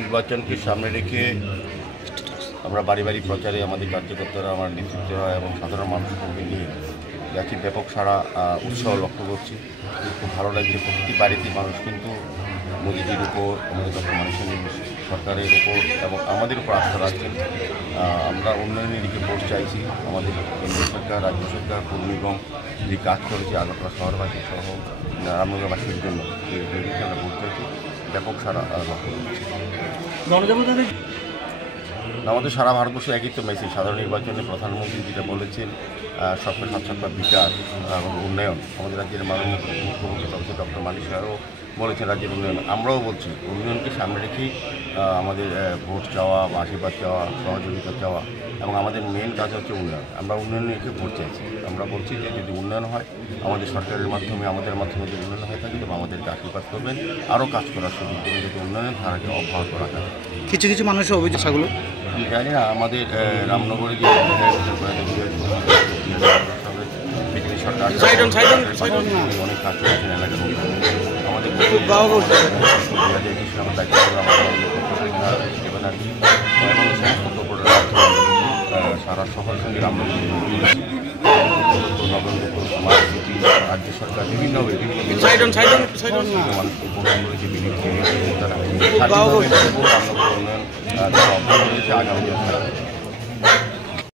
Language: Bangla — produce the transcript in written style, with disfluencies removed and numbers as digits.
নির্বাচনকে সামনে রেখে আমরা বাড়ি বাড়ি প্রচারে আমাদের কার্যকর্তারা আমার নেতৃত্বে হয় এবং সাধারণ মানুষকে নিয়ে যাচ্ছি। ব্যাপক সারা উৎসাহ লক্ষ্য করছি। খুব ভালো লাগছে। প্রতিটি বাড়িতে মানুষ কিন্তু মোদিজির উপর, আমাদের ডক্টর মানিক সরকারের উপর এবং আমাদের উপর আস্থা রাখছেন। আমরা উন্নয়নের দিকে ভোট চাইছি। আমাদের কেন্দ্র সরকার, রাজ্য সরকার, পৌর নিগম যে কাজ করেছে আগরতলা শহরবাসী সহ রামনগরবাসীর জন্য আমরা ভোট চাইছি। ব্যাপক সারা লক্ষ্য করছি। আমাদের সারা ভারতবর্ষে একই তো মেসেজ। সাধারণ নির্বাচনে প্রধানমন্ত্রী যেটা বলেছেন, সবকা সাথ সবকা বিকাশ এবং উন্নয়ন। আমাদের রাজ্যের মাননীয় মুখ্যমন্ত্রী প্রফেসর ডক্টর মানিক সাহেবও বলেছেন রাজ্যের উন্নয়ন। আমরাও বলছি উন্নয়নকে সামনে রেখেই আমাদের ভোট চাওয়া বা আশীর্বাদ চাওয়া, সহযোগিতা চাওয়া এবং আমাদের মেন কাজ হচ্ছে উন্নয়ন। আমরা উন্নয়ন রেখে ভোট চাইছি। আমরা বলছি যে যদি উন্নয়ন হয়, আমাদের সরকারের মাধ্যমে, আমাদের মাধ্যমে যদি উন্নয়ন হয়ে থাকে তবে আমাদেরকে আশীর্বাদ করবেন, আরও কাজ করার সুযোগ দেবেন, যদি উন্নয়নের ধারাকে অব্যাহত রাখা যায়। কিছু কিছু মানুষের অভিযোগ সেগুলো জানি না। আমাদের রামনগরে যে সরকার অনেক কাজ করেছেন এলাকার আমাদের এবং সমস্ত সারা শহর সঙ্গে রামনগর নগর স্মার্ট সিটি রাজ্য সরকার বিভিন্নভাবে মানুষকে উপকার করেছে। বিভিন্ন রামনগর উন্নয়ন আগামী